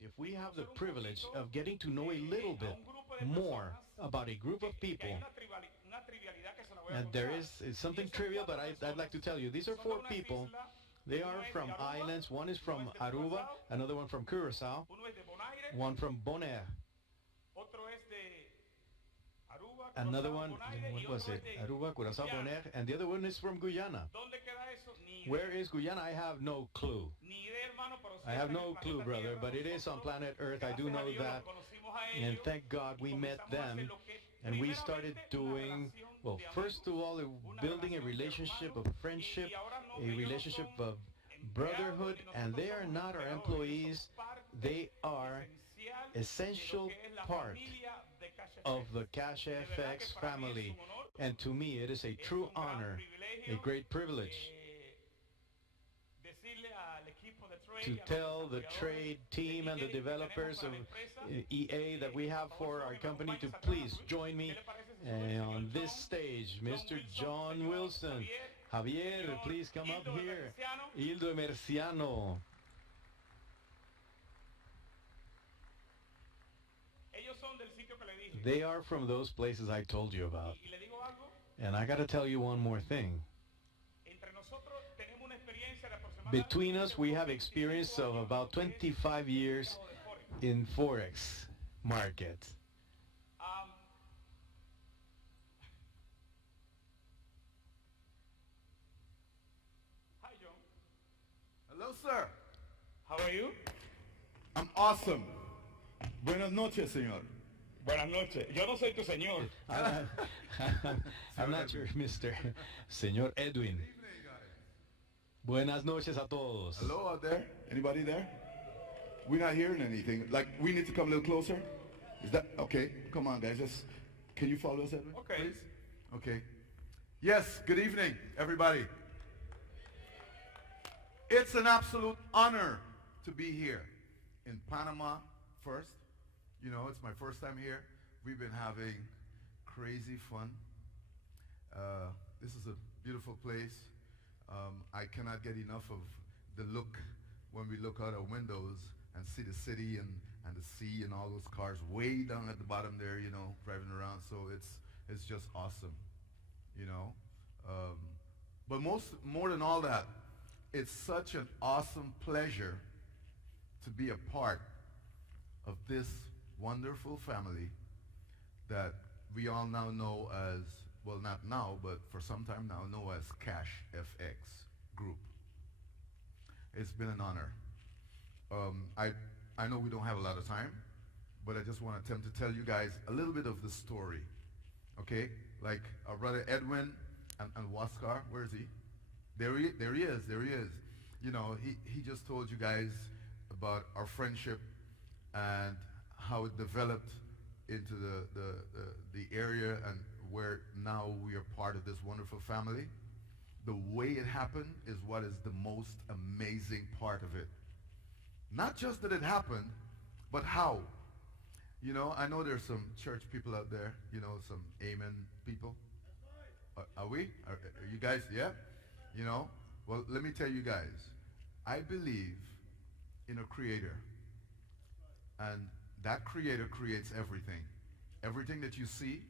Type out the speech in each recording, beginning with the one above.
if we have the privilege of getting to know a little bit more about a group of people. And there is something trivial, but I'd like to tell you. These are four people. They are from islands. One is from Aruba, another one from Curacao, one from Bonaire, another one, what was it? Aruba, Curacao, Bonaire, and the other one is from Guyana. Where is Guyana? I have no clue. I have no clue, brother, but it is on planet Earth. I do know that. And thank God we met them. And we started doing, well, first of all, building a relationship of friendship, a relationship of brotherhood. And they are not our employees. They are essential part of the Cash FX family. And to me, it is a true honor, a great privilege to tell the trade team and the developers of EA that we have for our company to please join me on this stage. Mr. John Wilson. Javier, please come up here. Hildo Emerciano. They are from those places I told you about. And I got to tell you one more thing. Between us, we have experience of about 25 years in Forex market. Hi, John. Hello, sir. How are you? I'm awesome. Buenas noches, señor. Buenas noches. Yo no soy tu señor. I'm not your Mr. Señor Edwin. Buenas noches a todos. Hello out there? Anybody there? We're not hearing anything. Like, we need to come a little closer? Is that okay? Come on, guys. Just, can you follow us, Edwin? Okay. Please? Okay. Yes, good evening, everybody. It's an absolute honor to be here in Panama first. You know, it's my first time here. We've been having crazy fun. This is a beautiful place. I cannot get enough of the look when we look out our windows and see the city and the sea and all those cars way down at the bottom there, you know, driving around. So it's just awesome, you know. But more than all that, it's such an awesome pleasure to be a part of this wonderful family that we all now know as, well, not now, but for some time now, know as Cash FX Group. It's been an honor. I know we don't have a lot of time, but I just want to attempt to tell you guys a little bit of the story, okay? Like our brother Edwin and Waskar, where is he? There he is. You know, he just told you guys about our friendship and how it developed into the area and where now we are part of this wonderful family. The way it happened is what is the most amazing part of it. Not just that it happened, but how. You know, I know there's some church people out there, you know, some amen people. Are we? Are you guys, yeah? You know, well, let me tell you guys, I believe in a creator. And that creator creates everything. Everything that you see,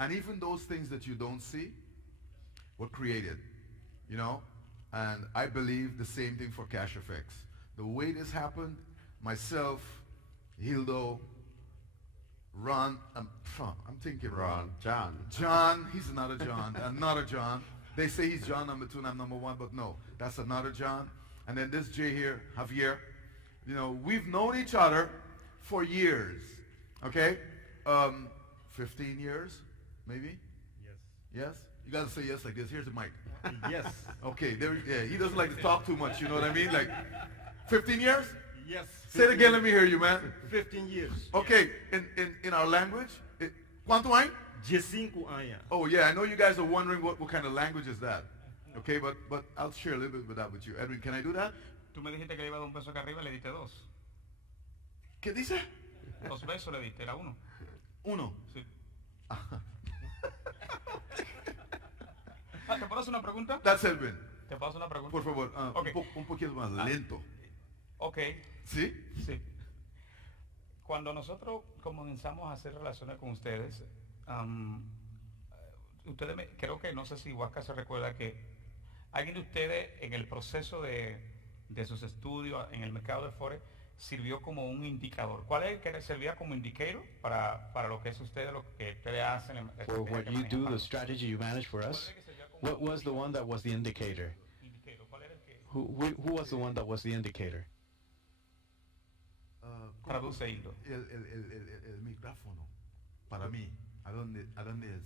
and even those things that you don't see, were created, you know? And I believe the same thing for Cash FX. The way this happened, myself, Hildo, Ron, I'm thinking Ron. John, he's another John, another John. They say he's John number 2 and I'm number 1, but no, that's another John. And then this J here, Javier. You know, we've known each other for years, okay? 15 years, maybe? Yes. Yes? You gotta say yes like this. Here's the mic. Yes. Okay, there, yeah, he doesn't like to talk too much, you know what I mean? Like, 15 years? Yes. Say it again, let me hear you, man. 15 years. Okay, in our language, ¿cuánto hay? 15 años. Oh yeah, I know you guys are wondering what kind of language is that. Okay, but I'll share a little bit of that with you. Edwin, can I do that? Tú me dijiste que le iba a dar un peso acá arriba, le diste 2. ¿Qué dice? 2 pesos le diste, era 1. Uno. Sí. ¿Te puedo hacer una pregunta? That's Edwin. ¿Te puedo hacer una pregunta? Por favor, Okay. un poquito más lento. Ok. ¿Sí? Sí. Cuando nosotros comenzamos a hacer relaciones con ustedes, creo que no sé si Huasca se recuerda que alguien de ustedes en el proceso de sus estudios en el mercado de Forex sirvió como un indicador. ¿Cuál es el que servía como indicator para lo que es ustedes, lo que ustedes hacen? For what you do, the strategy you manage for us? What was the one that was the indicator? ¿Cuál era el que Who was the one that was the indicator? traduce Hildo? El micrófono, para mí, ¿a dónde es?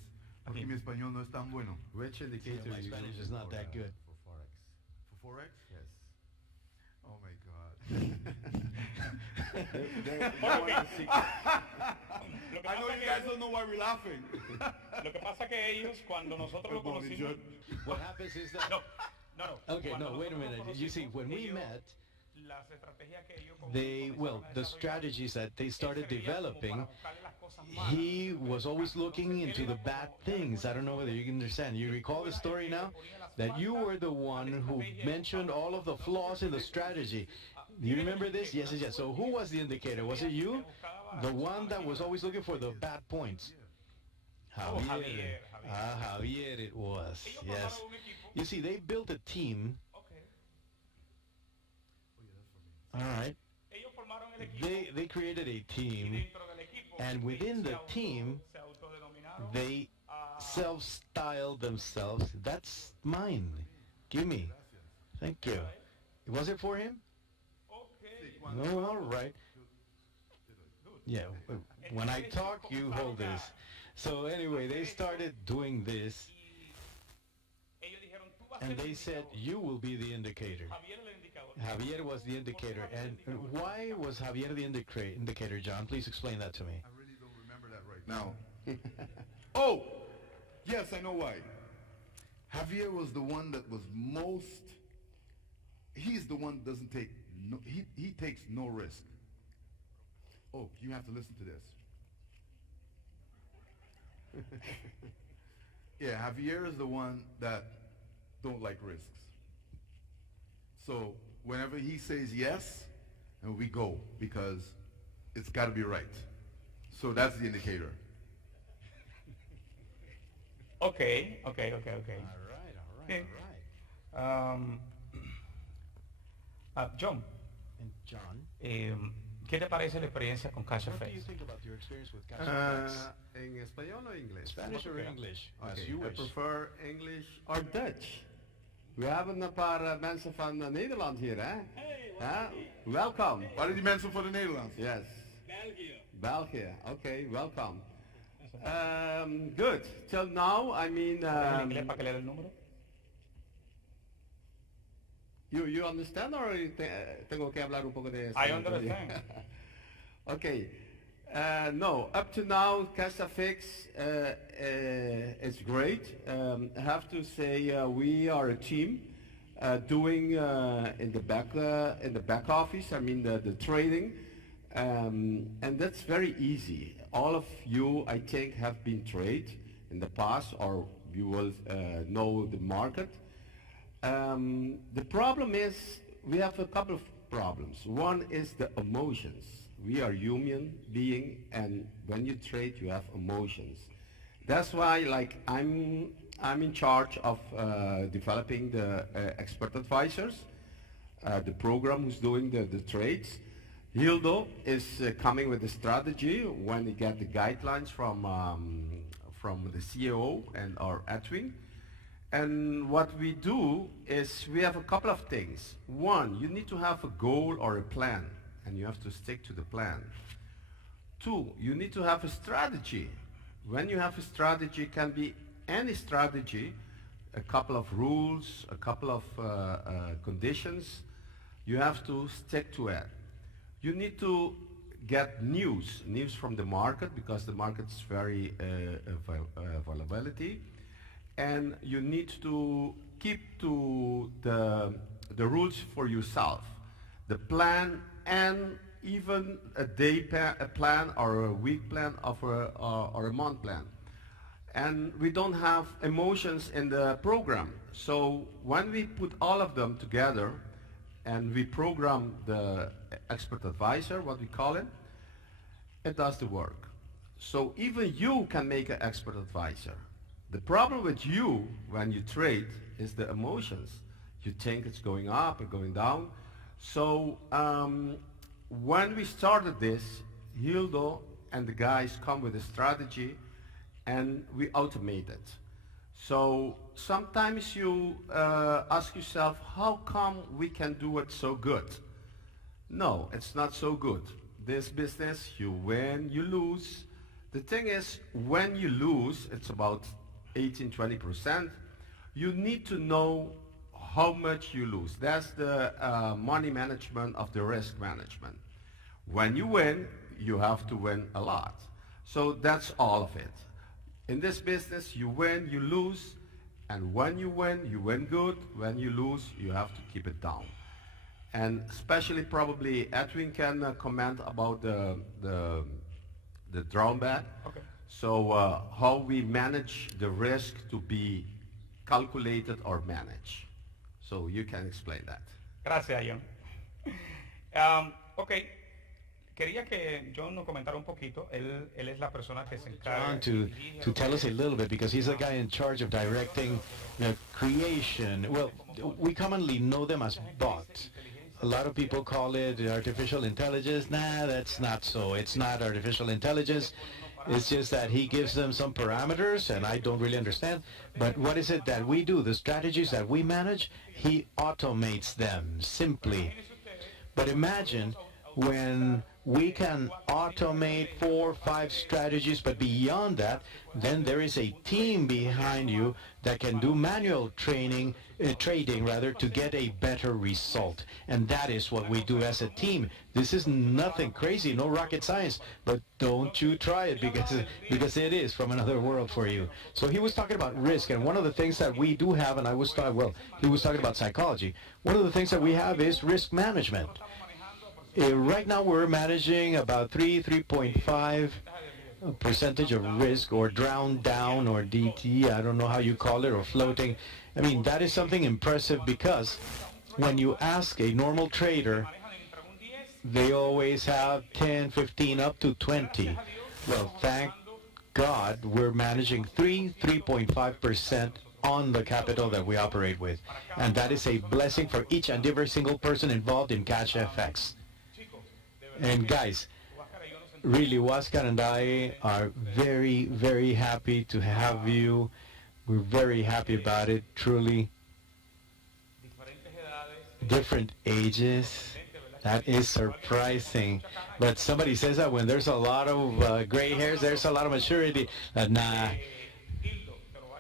Porque mi español no es tan bueno. Which indicator My you Spanish use is not for, that good. for Forex? For Forex? Yes. Oh my God. I know you guys don't know why we're laughing. Lo que pasa que ellos, cuando nosotros lo conocimos... What happens is that... No. Okay, Cuando no, wait a nosotros minute. lo You see, conocimos, when we ellos, met, las estrategias que ellos the strategies that they started developing, he was always looking into the bad things. I don't know whether you can understand. You recall the story now? That you were the one who mentioned all of the flaws in the strategy. Do you remember this? Yes. So who was the indicator? Was it you? The one that was always looking for the bad points? Javier. Javier it was. Yes. You see, they built a team. All right. They created a team, and within the team, they self-styled themselves. That's mine. Give me. Thank you. Was it for him? No, all right. Yeah, when I talk, you hold this. So anyway, they started doing this, and they said, you will be the indicator. Javier was the indicator. And why was Javier the indicator, John? Please explain that to me. I really don't remember that right now. Oh, yes, I know why. Javier was the one that was he's the one that doesn't take, he takes no risk. Oh, you have to listen to this. Yeah, Javier is the one that don't like risks. So whenever he says yes, and we go, because it's got to be right. So that's the indicator. Okay. All right. John, And John, ¿qué te parece la experiencia con what do you CFX? think about your experience with CashFX? En español o inglés? Spanish or English, as Okay, you I wish. prefer English or Dutch. We hebben een paar mensen van Nederland hier, hè? Ja? Welkom. Waar zijn die mensen voor de Nederlands? Yes. België. Okay, welcome. Good. Till now, I mean, ¿En inglés para que le dé el número? you understand or tengo que hablar un poco de I español? understand. Okay. No, up to now, CashFX is great. I have to say we are a team doing in the back office. I mean the trading, and that's very easy. All of you, I think, have been trade in the past, or you will know the market. The problem is we have a couple of problems. One is the emotions. We are human being, and when you trade, you have emotions. That's why, like, I'm in charge of developing the expert advisors, the program who's doing the trades. Hildo is coming with the strategy when we get the guidelines from the CEO and our Edwin. And what we do is we have a couple of things. One, you need to have a goal or a plan, and you have to stick to the plan. Two, you need to have a strategy. When you have a strategy, it can be any strategy, a couple of rules, a couple of conditions. You have to stick to it. You need to get news from the market, because the market is very volatility. And you need to keep to the rules for yourself, the plan, and even a day plan or a week plan or a month plan. And we don't have emotions in the program. So when we put all of them together and we program the expert advisor, what we call it, it does the work. So even you can make an expert advisor. The problem with you when you trade is the emotions. You think it's going up or going down. So when we started this, Hildo and the guys come with a strategy and we automate it. So sometimes you ask yourself, how come we can do it so good? No, it's not so good. This business, you win, you lose. The thing is, when you lose, it's about 18–20%. You need to know how much you lose. That's the money management of the risk management. When you win, you have to win a lot. So that's all of it. In this business, you win, you lose, and when you win good. When you lose, you have to keep it down. And especially probably Edwin can comment about the drawback. Okay. So how we manage the risk to be calculated or managed. So you can explain that. Gracias, John. Ok, quería que John nos comentara un poquito. Él es la persona que se encarga To tell us a little bit, because he's the guy in charge of directing the creation. Well, we commonly know them as bots. A lot of people call it artificial intelligence. Nah, that's not so. It's not artificial intelligence. It's just that he gives them some parameters, and I don't really understand. But what is it that we do? The strategies that we manage, he automates them simply. But imagine when we can automate 4 or 5 strategies, but beyond that, then there is a team behind you that can do manual trading to get a better result. And that is what we do as a team. This is nothing crazy, no rocket science, but don't you try it because it is from another world for you. So he was talking about risk, and one of the things that we do have, and he was talking about psychology. One of the things that we have is risk management. Right now we're managing about 3.5% of risk, or drowned down, or DT, I don't know how you call it, or floating. I mean, that is something impressive, because when you ask a normal trader, they always have 10, 15, up to 20. Well, thank God we're managing 3.5% on the capital that we operate with. And that is a blessing for each and every single person involved in Cash FX. And guys, really, Huáscar and I are very, very happy to have you. We're very happy about it, truly. Different ages. That is surprising. But somebody says that when there's a lot of gray hairs, there's a lot of maturity. Nah.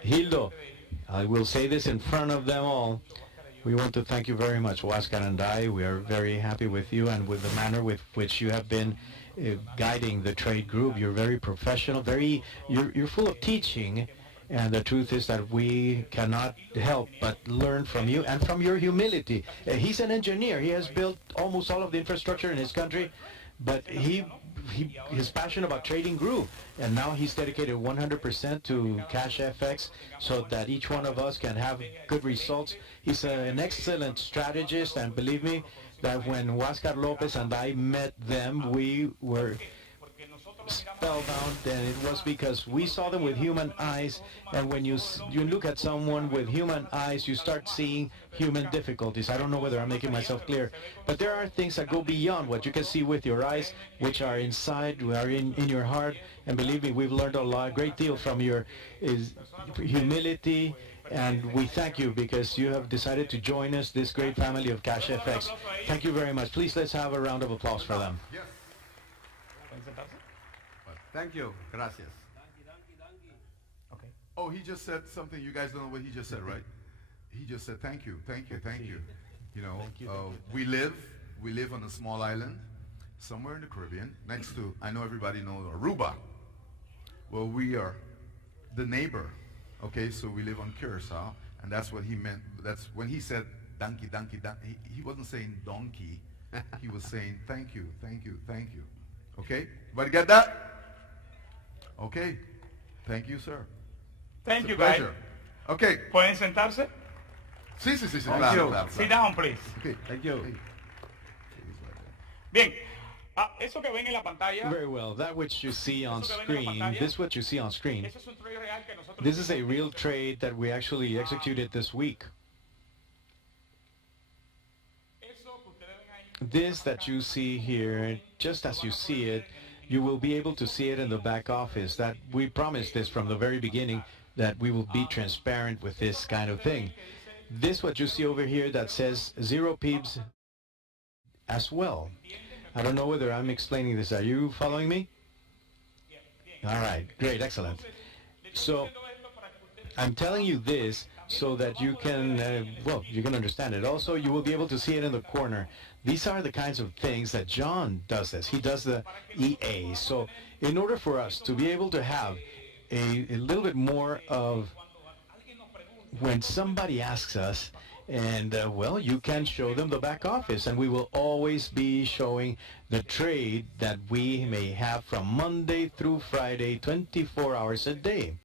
Hildo, I will say this in front of them all. We want to thank you very much, Huáscar and I. We are very happy with you and with the manner with which you have been guiding the trade group. You're very professional, you're full of teaching, and the truth is that we cannot help but learn from you and from your humility. He's an engineer. He has built almost all of the infrastructure in his country, but his passion about trading grew, and now he's dedicated 100% to Cash FX so that each one of us can have good results. He's an excellent strategist, and believe me that when Huáscar Lopez and I met them, we were spellbound, and it was because we saw them with human eyes, and when you look at someone with human eyes, you start seeing human difficulties. I don't know whether I'm making myself clear, but there are things that go beyond what you can see with your eyes, which are inside, are in your heart, and believe me, we've learned a great deal from your humility, and we thank you because you have decided to join us, this great family of Cash FX. Thank you very much. Please, let's have a round of applause for them. Yes. Thank you. Gracias. Okay. Oh, he just said something. You guys don't know what he just said, right? He just said thank you, thank you, thank you. You know, we live on a small island somewhere in the Caribbean, next to, I know everybody knows Aruba. Well, we are the neighbor. Okay, so we live on Curacao, and that's what he meant. That's when he said donkey, donkey, donkey. He wasn't saying donkey. He was saying thank you, thank you, thank you. Okay, everybody get that? Okay, thank you, sir. Thank you, guys. guys. Okay. ¿Pueden sentarse? Sí, Thank you. claro. Sit down, please. Okay. Thank you. Okay. Bien, Eso que ven en la pantalla, Very well. That which you see on Eso que ven en la screen, pantalla, this what you see on screen, ese es un trade real que nosotros this is a hicimos. real trade that we actually executed this week. Eso que ustedes ven ahí, This that you see here, just as you see it, you will be able to see it in the back office. That we promised this from the very beginning, that we will be transparent with this kind of thing. This what you see over here that says 0 pips as well. I don't know whether I'm explaining this. Are you following me? All right, great, excellent. So I'm telling you this so that you can, well, you can understand it. Also, you will be able to see it in the corner. These are the kinds of things that John does this. He does the EA. So in order for us to be able to have a little bit more of when somebody asks us, and well, you can show them the back office, and we will always be showing the trade that we may have from Monday through Friday, 24 hours a day.